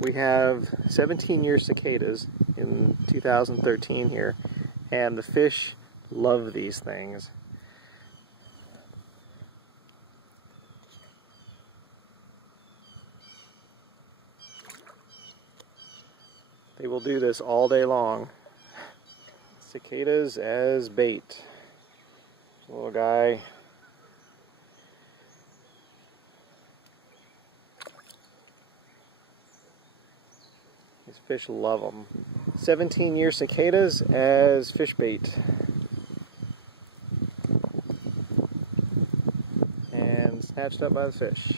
We have 17-year cicadas in 2013 here, and the fish love these things. They will do this all day long. Cicadas as bait. Little guy. These fish love them. 17-year cicadas as fish bait. And snatched up by the fish.